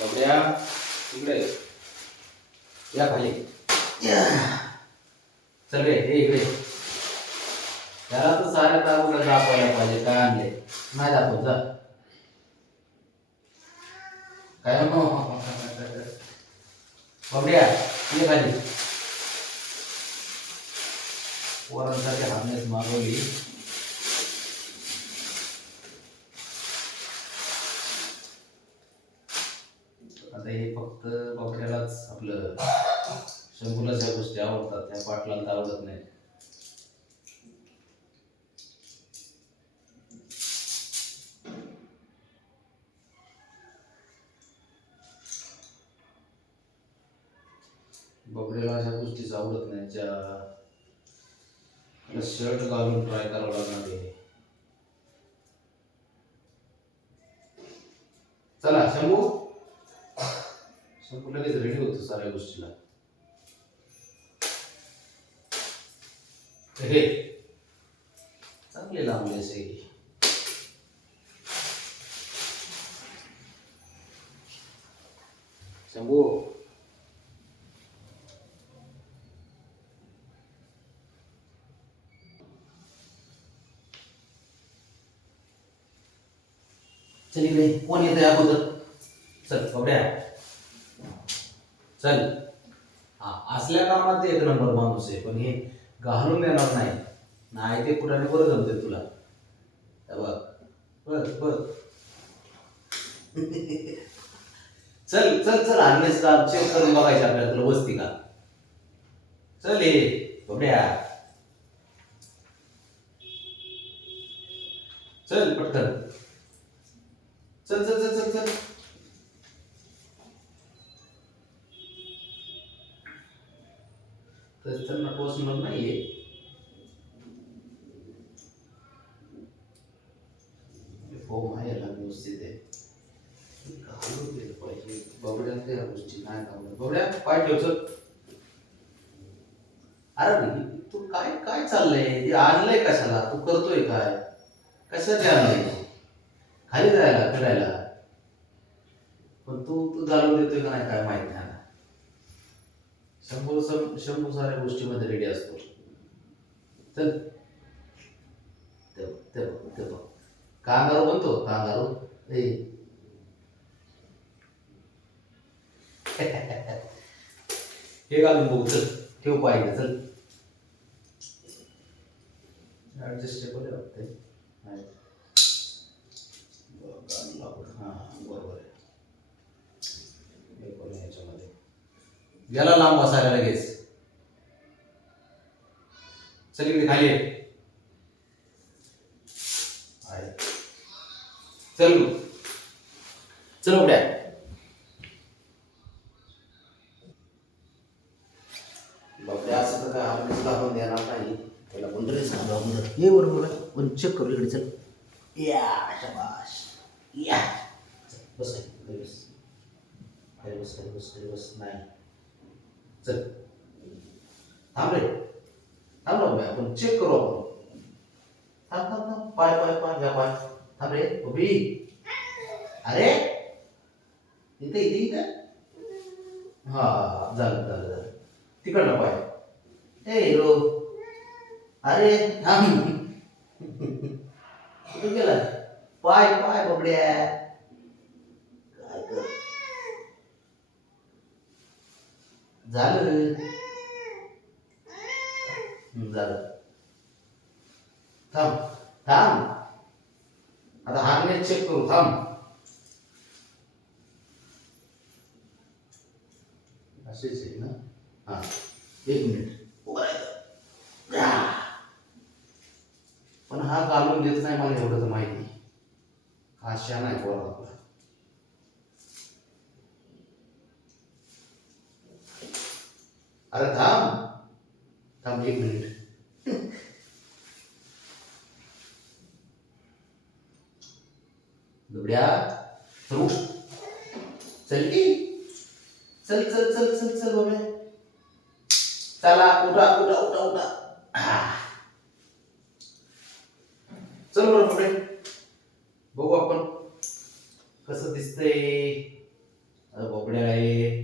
बबड्या इकडे या. खाली. या. चल रे ये इकडे. त्याला तर साऱ्या ताबूला दाखवायला पाहिजे काय आणले नाही दाखवत जा. काय नको? बबड्या ये खाली. पोरांसाठी हार्नेस मागवली. आता हे फक्त बकऱ्यालाच आपलं शंभूलाच ह्या गोष्टी आवडतात. त्या पाटलाला तर आवडत नाही. बकऱ्याला अशा गोष्टीच आवडत नाही. ज्या शर्ट घालून ट्राय करावं लागणार आहे. चला शंभू. शंभू लगेच रेडी होतं साऱ्या गोष्टीला? हे चांगले लांबले असे शंभू. चल इकडे कोण येतंय अगोदर? चल कपड्या चल. हा असल्या कामात एक नंबर माणूस आहे पण हे घालून देणार नाही. नाही ते पुढे बरं जमते तुला. बघ बघ बघ. चल चल चल आणलेस का चेक करून बघायचं आपल्याला तुला बसती का? चल ये कपड्या चल पटकन. चल चल चल चल चल. तर तर नटवसणार नाहीये. फॉर्म आहे हो याला व्यवस्थित आहे. घालून दिलं पाहिजे. बबड्यात त्या गोष्टी नाही घालून बबड्या पाय ठेव अरे तू काय काय चाललंय? हे आणलंय कशाला? तू करतोय काय? कशाचे आणलंय खाली जायला फिरायला. पण तू तू जाणून देतोय का नाही काय माहीत नाही. शंभू सम- शंभू साऱ्या गोष्टीमध्ये रेडी असतो. तर ते बघ, ते बघ, कांगारू बनतो कांगारू. ए. हे घालून बघू चल. ठेव पाहिजे चल. ऍडजस्टेबल गेला लांब बसायला लगेच. चल इकडे खाली आहे. चल चल उड्या बापरे असं तर काय आपण दाखवून देणार नाही. त्याला पण ड्रेस घालून ये बरोबर पण चेक करू इकडे चल. या शबाश या. बस बस. बस बस. नाही. चल थांब रे थांब ना आपण चेक करू आपण थांब थांब थांब पाय पाय पाय घ्या पाय थांब रे उभी अरे इथे इथे इथे हा झालं झालं झालं तिकडला पाय ए हिरो अरे थांब कुठे गेला पाय पाय बबड्या काय कर झालं झालं. थांब थांब. आता हार्नेस चेक करू थांब. असेच आहे ना? हा एक मिनिट. पण हा घालून देत नाही मला एवढं तर माहिती. हा शान नाही बोला आपला अरे थांब. थांब एक मिनिट. दुबड्या चल चल की. चल चल चल चल चल बाबा. चला उठा उठा उठा उठा. चल बरं पुढे. बघू आपण कसं दिसतंय. अरे बोकड्या आहे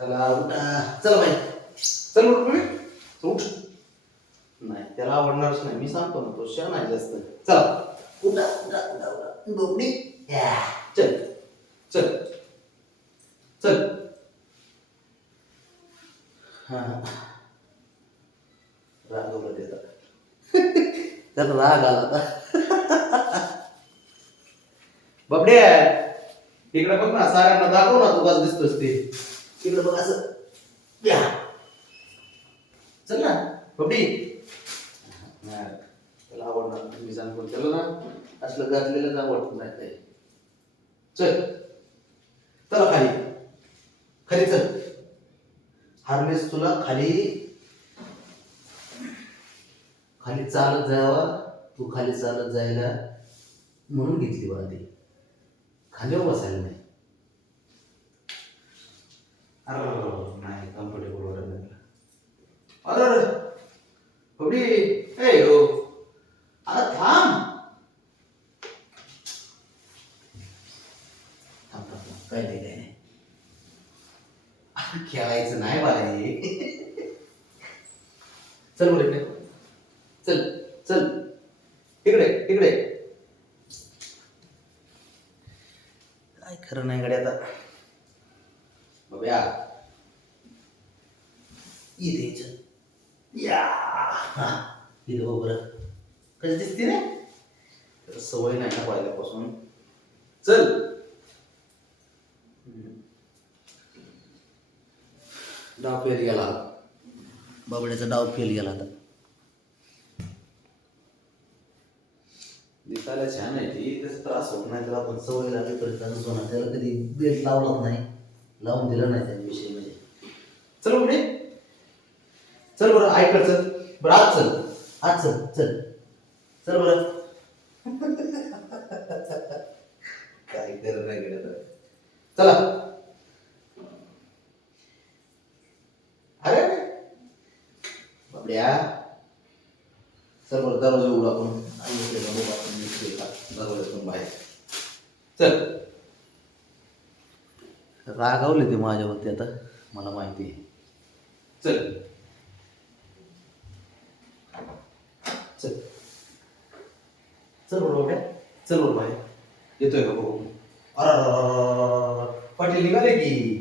चला उठा. चला बाई चल उठ पुढे. उठ नाही त्याला आवडणारच नाही मी सांगतो ना तो शहा नाही जास्त. चला. उठा उठा उठा उठा. बोकडी या. चल. चल. चल. हा रागवलं त्याचा. त्याचा राग आला आता. बबडे. तिकडे बघ ना साऱ्यांना दाखव ना तू बस दिसतोस ते. तिकडे बघ असं. चल ना. बबडी. हा, त्याला आवडणार मी सांगतो त्याला ना असलं घातलेलंच आवडत नाही काही चल. चला खाली. खाली चल. हार्नेस तुला खाली. खाली चालत जावा. तू खाली चालत जायला म्हणून घेतली बघा ती बसायला नाही. अरे नाही कम्फर्टेबल वाटत नाही. अरे अरे कबडी ए हो अरे थांब थांब थांब थांब. काय नाही काय नाही अरे, खेळायचं नाही मला हे चल बोल इकडे चल चल. इकडे इकडे. काय खरं नाही गड्या आता. बाबा इथे या. हा इथे बघ बरं. कशी दिसते रे? सवय नाही ना पहिल्यापासून चल. डाव फेल गेला बाबड्याचा डाव फेल गेला आता दिसायला छान आहे ती त्याचा त्रास होत नाही त्याला आपण सवय लागली तरी त्याचा सोना त्याला कधी बेल्ट लावलाच नाही लावून दिलं नाही त्याविषयी म्हणजे चल पुढे चल बरं ऐकलं चल. बरं आज चल. आज चल चल. चल बरं. काय करत नाही गेलं चला अरे चल बरं दरवाजा उघडू आपण आणि दरवाजातून बाहेर. चल. रागावले ते माझ्यावरती आता. मला माहिती आहे. चल. चल. चल बरं बाबड्या चल बरं बाहेर. येतोय का बघू? अरे. पाटील निघाले की